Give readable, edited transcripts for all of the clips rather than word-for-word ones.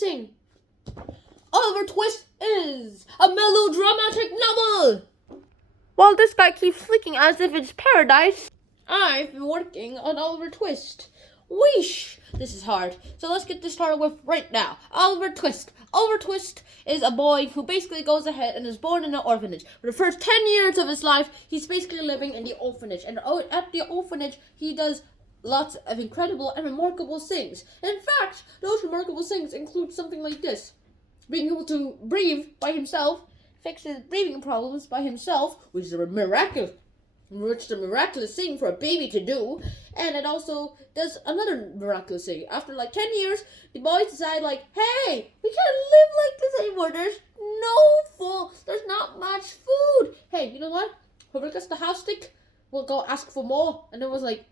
introducing Oliver Twist is a melodramatic novel. While this guy keeps flicking as if it's paradise, I've been working on Oliver Twist. Weesh! This is hard. So let's get this started with right now. Oliver Twist. Oliver Twist is a boy who basically goes ahead and is born in an orphanage. For the first 10 years of his life, he's basically living in the orphanage. And at the orphanage, he does lots of incredible and remarkable things. In fact, those remarkable things include something like this. Being able to breathe by himself, fix his breathing problems by himself, which is a miraculous thing for a baby to do. And it also does another miraculous thing. After 10 years, the boys decide hey, we can't live like this anymore. There's not much food. Hey, you know what? Whoever gets the house stick will go ask for more. And it was okay.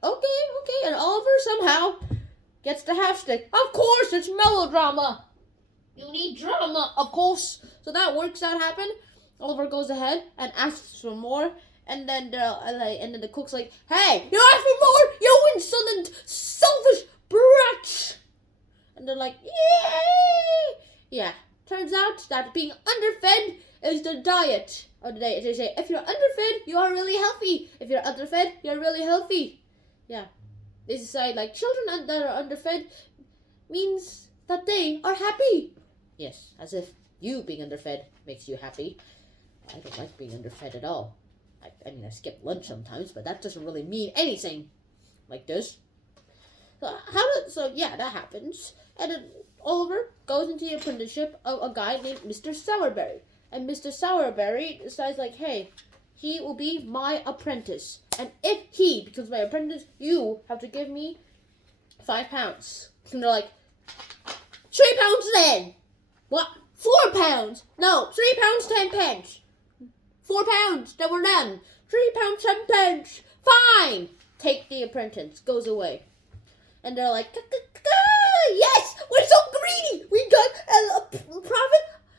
And Oliver somehow gets the half stick. Of course, it's melodrama. You need drama, of course. So that works. That happened. Oliver goes ahead and asks for more. And then the cook's hey, you asked for more, you insolent, selfish brat. And they're yay! Yeah. Turns out that being underfed is the diet of the day. They say, if you're underfed, you are really healthy. If you're underfed, you're really healthy. Yeah. They decide children that are underfed means that they are happy. Yes, as if you being underfed makes you happy. I don't like being underfed at all. I mean, I skip lunch sometimes, but that doesn't really mean anything like this. So that happens. And then Oliver goes into the apprenticeship of a guy named Mr. Sourberry. And Mr. Sourberry decides hey, he will be my apprentice. And if he becomes my apprentice, you have to give me £5. And they're £3 then. What? £4? No, £3, 10 pence. £4, then we're done. £3, 10 pence. Fine. Take the apprentice. Goes away. And they're yes, we're so greedy. We got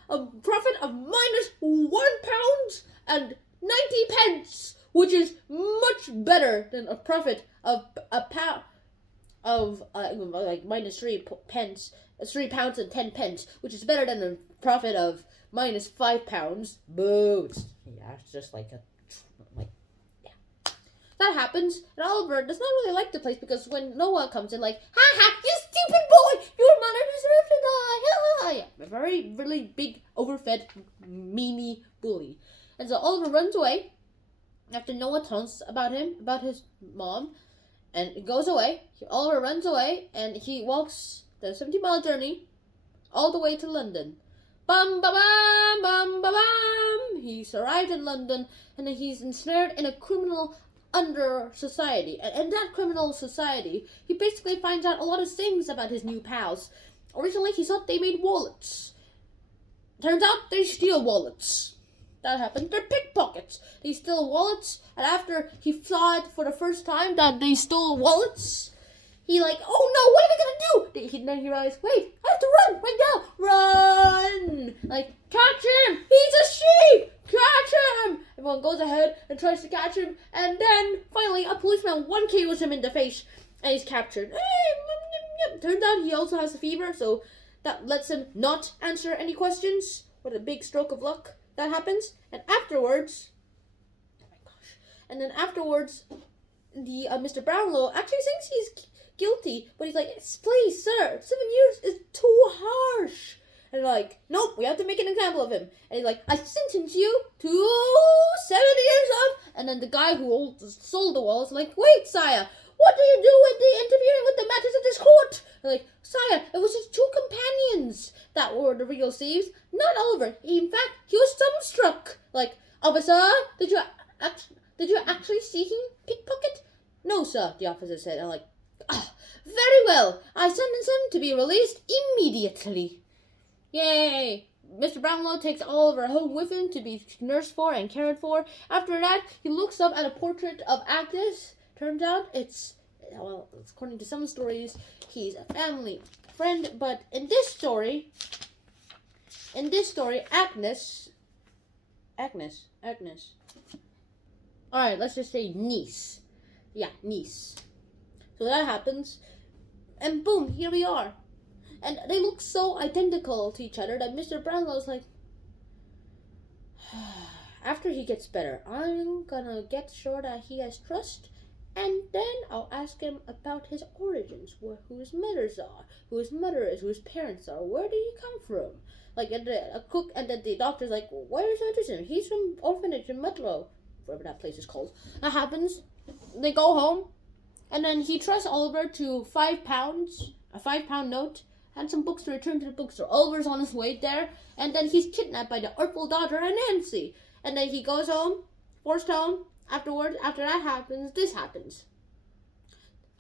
a profit of minus £1 and 90 pence, which is much better than a profit of minus 3 pence. £3 and 10 pence, which is better than a profit of minus £5. Boo! It's just That happens, and Oliver does not really like the place because when Noah comes in, ha ha, you stupid boy, your mother deserves to die. Ha ha. Yeah, a very really big, overfed, meanie bully, and so Oliver runs away after Noah taunts about his mom, and goes away. Oliver runs away, and he walks the 70-mile journey all the way to London. Bum ba bum bum ba bum. He's arrived in London, and then he's ensnared in a criminal under society. And in that criminal society, he basically finds out a lot of things about his new pals. Originally, he thought they made wallets. Turns out they steal wallets. That happened. They're pickpockets. They steal wallets, and after he saw it for the first time that they stole wallets, he oh no, what am I gonna do? Then he realized, wait, I have to run right now. Run! Catch him! He's a sheep! Catch him! Everyone goes ahead and tries to catch him, and then finally a policeman one-KOs him in the face, and he's captured. Turns out he also has a fever, so that lets him not answer any questions. What a big stroke of luck that happens. And afterwards, the Mr. Brownlow actually thinks he's guilty, but he's please, sir, 7 years is too harsh. And nope, we have to make an example of him. And he's I sentence you to 7 years of. And then the guy who sold the wall is wait, sire, what do you do with the interfering with the matters of this court? And sire, it was just 2 companions that were the real thieves, not Oliver. In fact, he was dumbstruck. Officer, did you actually see him pickpocket? No, sir, the officer said. And very well, I sentence him to be released immediately. Yay! Mr. Brownlow takes Oliver home with him to be nursed for and cared for. After that, he looks up at a portrait of Agnes. Turns out according to some stories, he's a family friend. But in this story, Agnes. Alright, let's just say niece. Yeah, niece. So that happens. And boom, here we are. And they look so identical to each other that Mr. Brownlow's like, after he gets better, I'm gonna get sure that he has trust, and then I'll ask him about his origins, who his mothers are, who his mother is, who his parents are, where did he come from? Like, and a cook, and then the doctor's like, well, where is Anderson? He's from orphanage in Mudlow, whatever that place is called. That happens. They go home, and then he trusts Oliver to £5, a £5 note, and some books to return to the bookstore. Oliver's on his way there, and then he's kidnapped by the artful daughter and Nancy. And then he goes home, forced home. Afterwards, after that happens, this happens.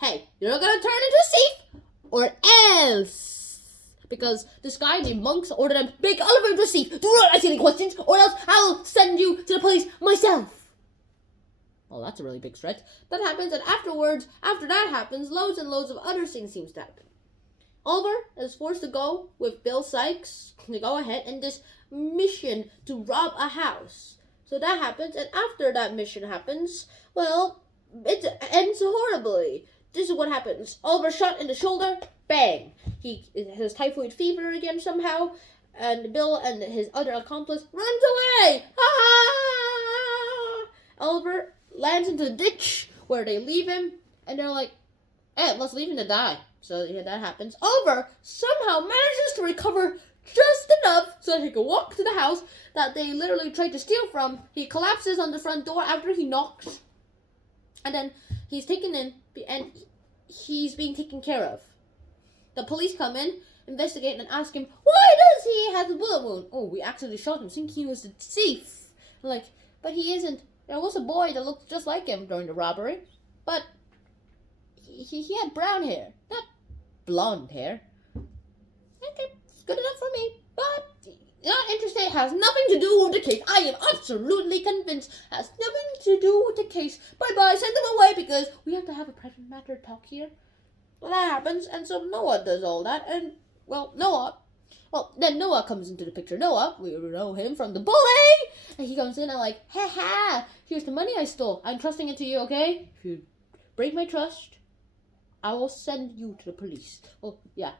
Hey, you're gonna turn into a thief, or else. Because this guy named Monks ordered him, make Oliver into a thief. Do not ask any questions, or else I'll send you to the police myself. Well, that's a really big threat. That happens, and afterwards, after that happens, loads and loads of other things seems to happen. Oliver is forced to go with Bill Sikes to go ahead in this mission to rob a house. So that happens, and after that mission happens, well, it ends horribly. This is what happens. Oliver shot in the shoulder, bang. He has typhoid fever again somehow, and Bill and his other accomplice runs away. Ah! Oliver lands into the ditch where they leave him, and they're like, hey, let's leave him to die. So yeah, that happens. Oliver somehow manages to recover just enough so that he can walk to the house that they literally tried to steal from. He collapses on the front door after he knocks, and then he's taken in, and he's being taken care of. The police come in, investigate, and ask him, why does he have a bullet wound? Oh, we actually shot him thinking he was a thief. Like, but he isn't. There was a boy that looked just like him during the robbery, but he had brown hair, not blonde hair. Okay, it's good enough for me, but not interested. It has nothing to do with the case. I am absolutely convinced it has nothing to do with the case. Bye-bye, send them away, because we have to have a private matter talk here. Well, that happens, and so Noah does all that, and, well, then Noah comes into the picture. Noah, we know him from the bully, and he comes in and like, ha, here's the money I stole. I'm trusting it to you, okay? If you break my trust, I will send you to the police. Oh, yeah,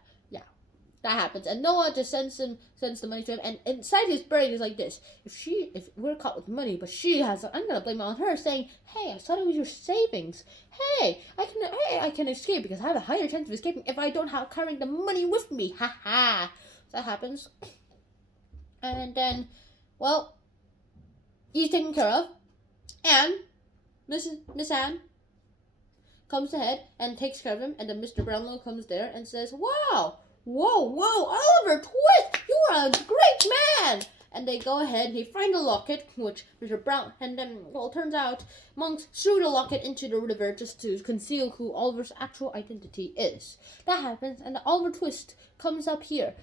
that happens, and Noah just sends the money to him, and inside his brain is like this: if we're caught with money, but she has, I'm gonna blame it on her, saying, hey, I thought it was your savings. Hey, I can escape because I have a higher chance of escaping if I don't have carrying the money with me. Ha. That happens, and then, well, he's taken care of, and Miss Anne comes ahead and takes care of him, and then Mr. Brownlow comes there and says, wow. Whoa, Oliver Twist, you are a great man! And they go ahead and they find the locket, which Mr. Brown, and then, well, it turns out Monks threw the locket into the river just to conceal who Oliver's actual identity is. That happens, and the Oliver Twist comes up here.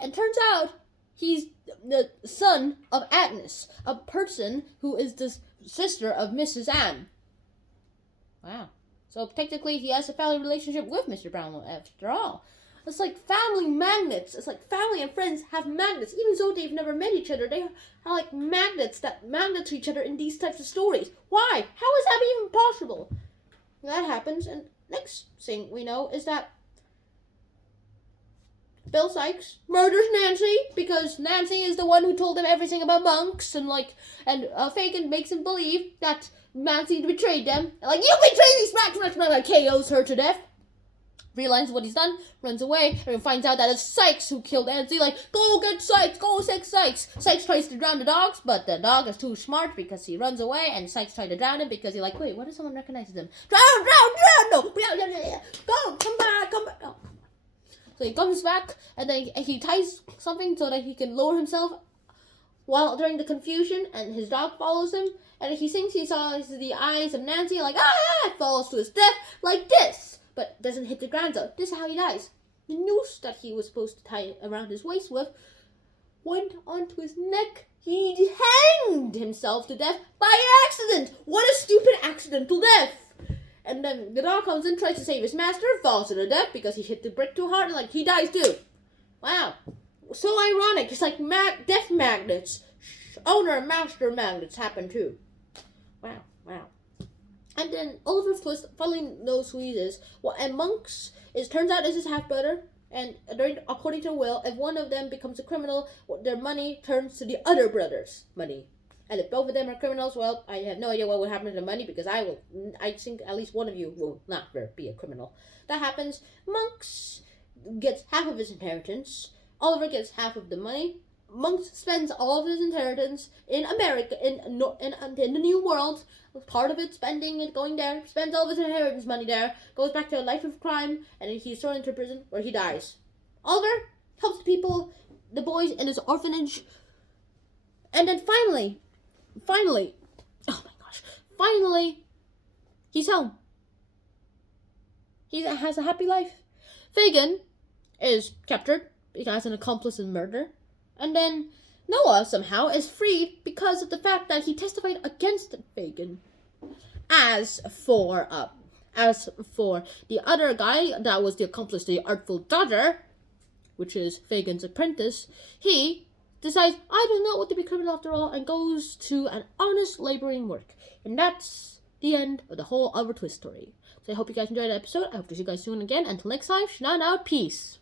And turns out he's the son of Agnes, a person who is the sister of Mrs. Anne. Wow. So technically he has a family relationship with Mr. Brownlow after all. It's like family magnets. It's like family and friends have magnets. Even though they've never met each other, they are like magnets that magnet to each other in these types of stories. Why? How is that even possible? That happens, and next thing we know is that Bill Sikes murders Nancy because Nancy is the one who told him everything about monks, and Fagin makes him believe that Nancy betrayed them. And like, you betrayed me, smack, KOs her to death. Realizes what he's done, runs away, and finds out that it's Sikes who killed Nancy. Like, go get Sikes, go get Sikes. Sikes tries to drown the dogs, but the dog is too smart because he runs away, and Sikes tried to drown him because he's like, wait, what if someone recognizes him? Drown, no, go, come back. No. So he comes back, and then he ties something so that he can lower himself while during the confusion, and his dog follows him, and he thinks he saw the eyes of Nancy, like, falls to his death, like this. But doesn't hit the ground though. This is how he dies. The noose that he was supposed to tie around his waist with went onto his neck. He hanged himself to death by accident. What a stupid accidental death. And then the dog comes in, tries to save his master, falls to the death because he hit the brick too hard, and like he dies too. Wow. So ironic. It's like death magnets. Owner and master magnets happen too. Wow. And then Oliver Twist finally knows who he is. Well, and Monks turns out is his half brother, And according to the will, if one of them becomes a criminal, their money turns to the other brother's money. And if both of them are criminals, well, I have no idea what would happen to the money, because I think at least one of you will not be a criminal. That happens. Monks gets half of his inheritance. Oliver gets half of the money. Monks spends all of his inheritance in America, in the New World. Part of it spending it going there, spends all of his inheritance money there, goes back to a life of crime, and then he's thrown into prison where he dies. Oliver helps the people, the boys in his orphanage, and then finally, oh my gosh, finally, he's home. He has a happy life. Fagin is captured because an accomplice in murder. And then Noah somehow is freed because of the fact that he testified against Fagin. As for the other guy that was the accomplice, the Artful Dodger, which is Fagin's apprentice, he decides, I do not want to be criminal after all, and goes to an honest laboring work. And that's the end of the whole Oliver Twist story. So I hope you guys enjoyed the episode. I hope to see you guys soon again. Until next time, Shannon out. Peace.